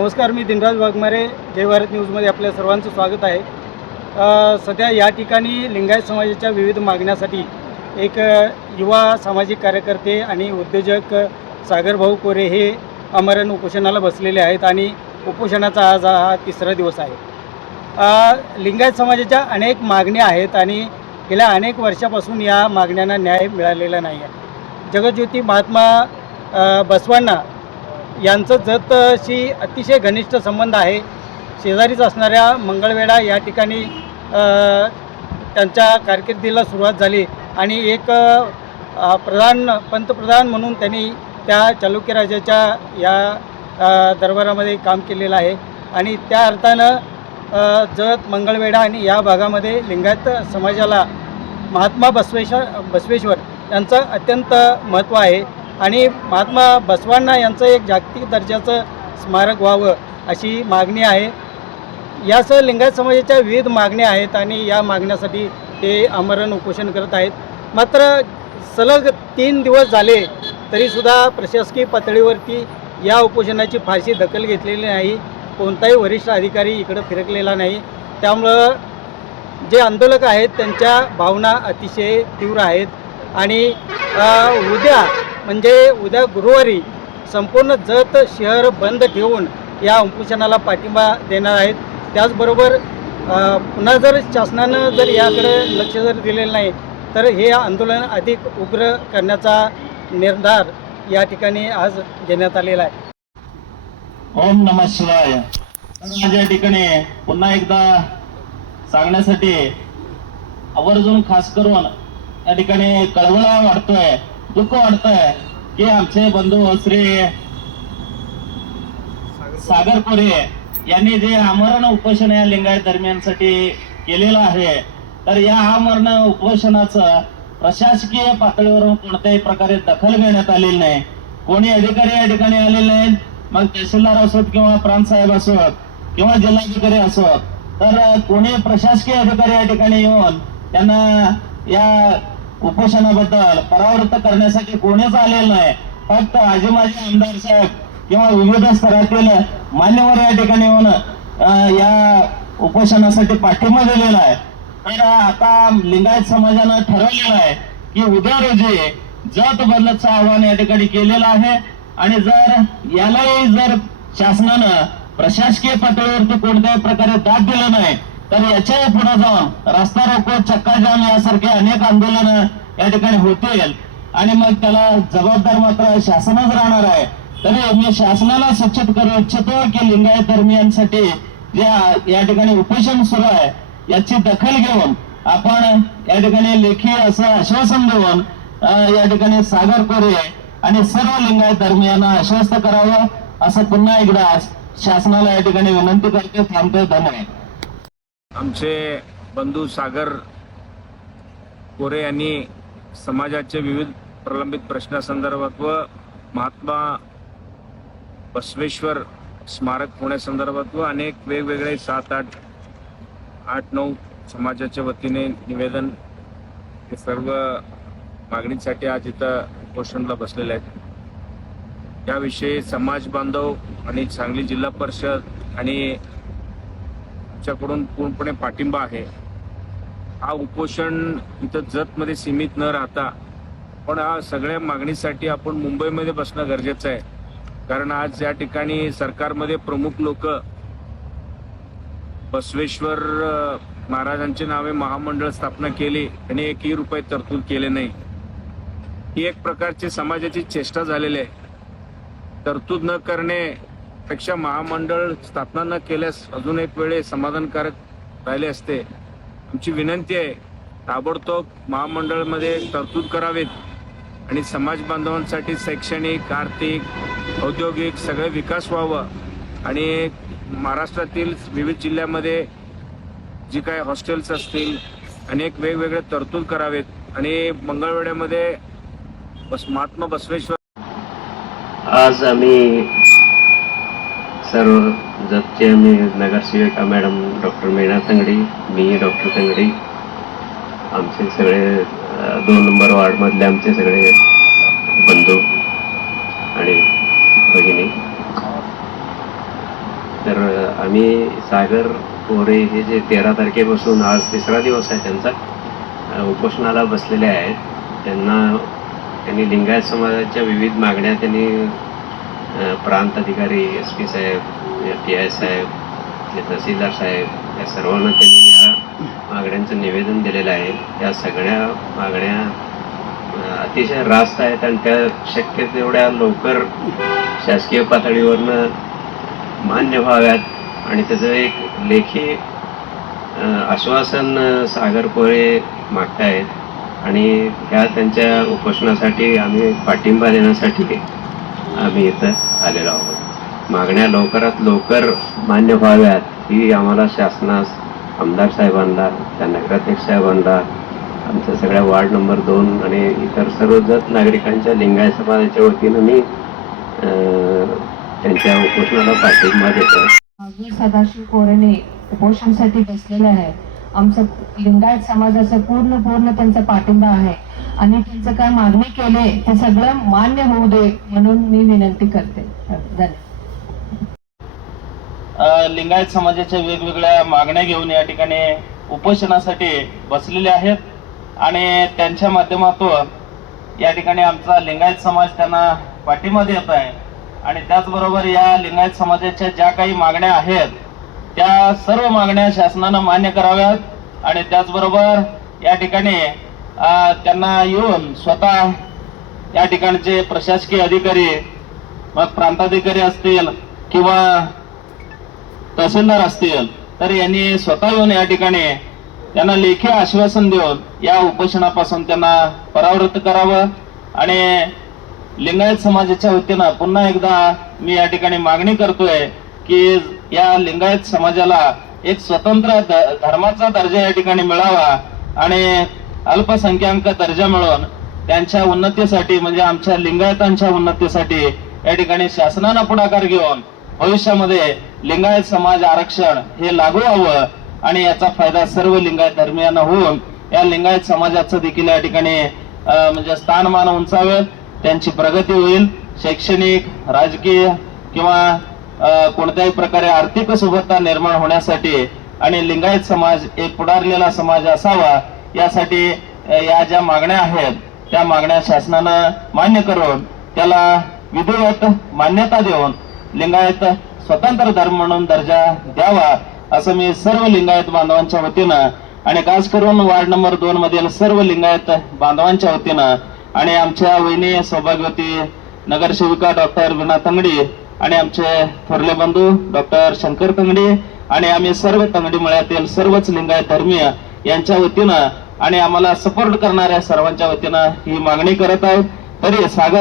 नमस्कार, मी दिनराज वाघमारे, जय भारत न्यूजमध्ये आपल्या सर्वांचं स्वागत आहे। सध्या या ठिकाणी लिंगायत समाजाच्या विविध मागण्यासाठी एक युवा सामाजिक कार्यकर्ते आणि उद्योजक सागरभाऊ कोरे हे आमरण उपोषणाला बसलेले आहेत आणि उपोषणाचा आज हा तिसरा दिवस आहे। लिंगायत समाजाच्या अनेक मागण्या आहेत आणि गेल्या अनेक वर्षापासून या मागण्यांना न्याय मिळालेला नाही आहे। जगज्योती महात्मा बसवांना यांचं जतशी अतिशय घनिष्ठ संबंध आहे। शेजारीच असणाऱ्या मंगळवेढा या ठिकाणी त्यांच्या कारकिर्दीला सुरुवात झाली आणि एक पंतप्रधान म्हणून त्यांनी त्या चालुक्य राजाच्या या दरबारामध्ये काम केलेलं आहे आणि त्या अर्थानं जत मंगळवेढा आणि या भागामध्ये लिंगायत समाजाला महात्मा बसवेश्वर यांचं अत्यंत महत्त्व आहे आणि महात्मा बसवांना यांचं एक जागतिक दर्जाचं स्मारक व्हावं अशी मागणी आहे। यासह लिंगायत समाजाच्या विविध मागण्या आहेत आणि या मागण्यासाठी ते आमरण उपोषण करत आहेत। मात्र सलग 3 दिवस झाले तरीसुद्धा प्रशासकीय पातळीवरती या उपोषणाची फारशी दखल घेतलेली नाही। कोणताही वरिष्ठ अधिकारी इकडं फिरकलेला नाही। त्यामुळं जे आंदोलक आहेत त्यांच्या भावना अतिशय तीव्र आहेत आणि उद्या म्हणजे उद्या गुरुवारी संपूर्ण जत शहर बंद ठेवून या उपोषणाला पाठिंबा देणार आहेत। त्याचबरोबर पुन्हा जर शासनानं जर याकडे लक्ष जर दिलेलं नाही तर हे आंदोलन अधिक उग्र करण्याचा निर्धार या ठिकाणी आज घेण्यात आलेला आहे। ओम नमः शिवाय। आज या ठिकाणी पुन्हा एकदा सांगण्यासाठी आवर्जून खास करून या ठिकाणी कळवळा वाटतोय, दुःख वाटतंय की आमचे बंधू श्री सागर कोरे यांनी जे आमरण उपोषण या लिंगायत दरम्यानसाठी केलेलं आहे, तर या आमरण उपोषणाचं प्रशासकीय पातळीवरून कोणत्याही प्रकारे दखल घेण्यात आलेली नाही। कोणी अधिकारी या ठिकाणी आलेले नाहीत, मग तहसीलदार असोत किंवा प्रांतसाहेब असोत किंवा जिल्हाधिकारी असोत, तर कोणी प्रशासकीय अधिकारी या ठिकाणी येऊन त्यांना या उपोषणाबद्दल परावृत्त करण्यासाठी कोणीच आलेलं नाही। फक्त आजी-माजी आमदार साहेब किंवा विविध स्तरातील मान्यवर या ठिकाणी येऊन या उपोषणासाठी पाठिंबा दिलेला आहे। तर आता लिंगायत समाजानं ठरवलेलं आहे की उद्या रोजी जत बदलाचं आव्हान या ठिकाणी केलेलं आहे आणि जर यालाही जर शासनानं प्रशासकीय पातळीवरती कोणत्याही प्रकारे दाद दिलं नाही तर याच्या पुढे जाऊन रस्ता रोको, चक्का जाम यासारखे अनेक आंदोलनं या ठिकाणी होतील आणि मग त्याला जबाबदार मात्र शासनच राहणार आहे। तरी मी शासनाला सूचित करू इच्छितो की लिंगायत धर्मियांसाठी या ठिकाणी उपोषण सुरू आहे याची दखल घेऊन आपण या ठिकाणी लेखी असं आश्वासन देऊन या ठिकाणी सागर कोरे आणि सर्व लिंगायत धर्मियांना आश्वस्त करावं असं पुन्हा एकदा शासनाला या ठिकाणी विनंती करते। थांबतो, धन्यवाद। आमचे बंधू सागर कोरे यांनी समाजाचे विविध प्रलंबित प्रश्नासंदर्भात व महात्मा बसवेश्वर स्मारक होण्यासंदर्भात व अनेक वेगवेगळे 7-8-9 समाजाच्या वतीने निवेदन हे सर्व मागणीसाठी आज इथं उपोषणाला बसलेले आहेत। याविषयी समाज बांधव आणि सांगली जिल्हा परिषद आणि कडून पूर्णपणे पाठिंबा आहे। हा उपोषण इथं जतमध्ये सीमित न राहता पण हा सगळ्या मागणीसाठी आपण मुंबईमध्ये बसणं गरजेचं आहे, कारण आज या ठिकाणी सरकारमध्ये प्रमुख लोक बसवेश्वर महाराजांची नावे महामंडळ स्थापना केली आणि 1 रुपये तरतूद केले नाही। ही एक प्रकारची समाजाची चेष्टा झालेली आहे। तरतूद न करणे पेक्षा महामंडळ स्थापना न केल्यास अजून एक वेळे समाधानकारक राहिले असते। आमची विनंती आहे ताबडतोब महामंडळामध्ये तरतूद करावेत आणि समाज बांधवांसाठी शैक्षणिक, आर्थिक, औद्योगिक सगळे विकास व्हावं आणि महाराष्ट्रातील विविध जिल्ह्यामध्ये जी काही हॉस्टेल्स असतील अनेक वेगवेगळे तरतूद करावेत आणि मंगळवेढ्यामध्ये महात्मा बसवेश्वर। आज आम्ही सर्व जतचे आम्ही नगरसेविका मॅडम डॉक्टर मीना तंगडी, मी डॉक्टर तंगडी, आमचे सगळे 2 नंबर वार्डमधले आमचे सगळे बंधू आणि भगिनी तर आम्ही सागर कोरे हे जे 13 तारखेपासून आज 3रा दिवस आहे त्यांचा उपोषणाला बसलेले आहेत. त्यांनी लिंगायत समाजाच्या विविध मागण्या त्यांनी प्रांत अधिकारी, SP साहेब, PI साहेब, तहसीलदार साहेब या सर्वांना त्यांनी या मागण्यांचं निवेदन दिलेलं आहे. या सगळ्या मागण्या अतिशय रास्त आहेत आणि त्या शक्य तेवढ्या लवकर शासकीय पातळीवरनं मान्य व्हाव्यात आणि त्याचं एक लेखी आश्वासन सागर कोरे मागतायत आणि ह्या त्यांच्या उपोषणासाठी आम्ही पाठिंबा देण्यासाठी आम्ही इथं आलेलो आहोत. मागण्या लवकरात लवकर मान्य व्हाव्यात ही आम्हाला शासनास, आमदार साहेबांना, त्या नगराध्यक्ष साहेबांना, आमच्या सगळ्या वार्ड नंबर 2 आणि इतर सर्व जत नागरिकांच्या लिंगायत समाजाच्या वतीनं मी त्यांच्या उपोषणाला पाठिंबा देतो. सदाशिव कोरेने उपोषणासाठी बसलेले आहे. आमचं लिंगायत समाजाचं पूर्ण त्यांचा पाठिंबा आहे आणि त्यांचं काय मागणी केले ते सगळं मान्य होऊ दे म्हणून मी विनंती करते. धन्यवाद. लिंगायत समाजाच्या वेगवेगळ्या मागण्या घेऊन या ठिकाणी उपोषणासाठी बसलेले आहेत आणि त्यांच्या माध्यमातून या ठिकाणी आमचा लिंगायत समाज त्यांना पाठिंबा देत आहे आणि त्याचबरोबर या लिंगायत समाजाच्या ज्या काही मागण्या आहेत त्या सर्व मागण्या शासनानं मान्य कराव्यात आणि त्याचबरोबर या ठिकाणी त्यांना येऊन स्वतः या ठिकाणचे प्रशासकीय अधिकारी, मग प्रांताधिकारी असतील किंवा तहसीलदार असतील तर यांनी स्वतः येऊन या ठिकाणी त्यांना लेखी आश्वासन देऊन या उपोषणापासून त्यांना परावृत्त करावं आणि लिंगायत समाजाच्या वतीनं पुन्हा एकदा मी या ठिकाणी मागणी करतोय की या लिंगायत समाजाला एक स्वतंत्र धर्माचा दर्जा या ठिकाणी मिळावा आणि अल्पसंख्याक दर्जा मिळून त्यांच्या उन्नतीसाठी म्हणजे आमच्या लिंगायतांच्या उन्नतीसाठी या ठिकाणी शासनानं पुढाकार घेऊन भविष्यामध्ये लिंगायत समाज आरक्षण हे लागू व्हावं आणि याचा फायदा सर्व लिंगायत धर्मियांना होऊन या लिंगायत समाजाचं देखील या ठिकाणी म्हणजे स्थानमान उंचावेल, त्यांची प्रगती होईल, शैक्षणिक, राजकीय किंवा कोणत्याही प्रकारे आर्थिक सुबत्ता निर्माण होण्यासाठी आणि लिंगायत समाज एक पुढारलेला समाज असावा यासाठी या ज्या मागण्या आहेत त्या मागण्या शासनानं मान्य करून त्याला विधिवत मान्यता देऊन लिंगायत स्वतंत्र धर्म म्हणून दर्जा द्यावा असं मी सर्व लिंगायत बांधवांच्या वतीनं आणि खास करून वार्ड नंबर 2 मधील सर्व लिंगायत बांधवांच्या वतीनं आणि आमच्या वहिनी सौभाग्यवती नगरसेविका डॉक्टर वीणा तंगडी आणि आमचे थोरले बंधू डॉक्टर शंकर तंगडी आणि आम्ही सर्व तंगडी मळ्यातील सर्वच लिंगायत धर्मीय यांच्या वतीनं आणि आम्हाला सपोर्ट करणाऱ्या सर्वांच्या वतीनं ही मागणी करत आहोत. तरी सागर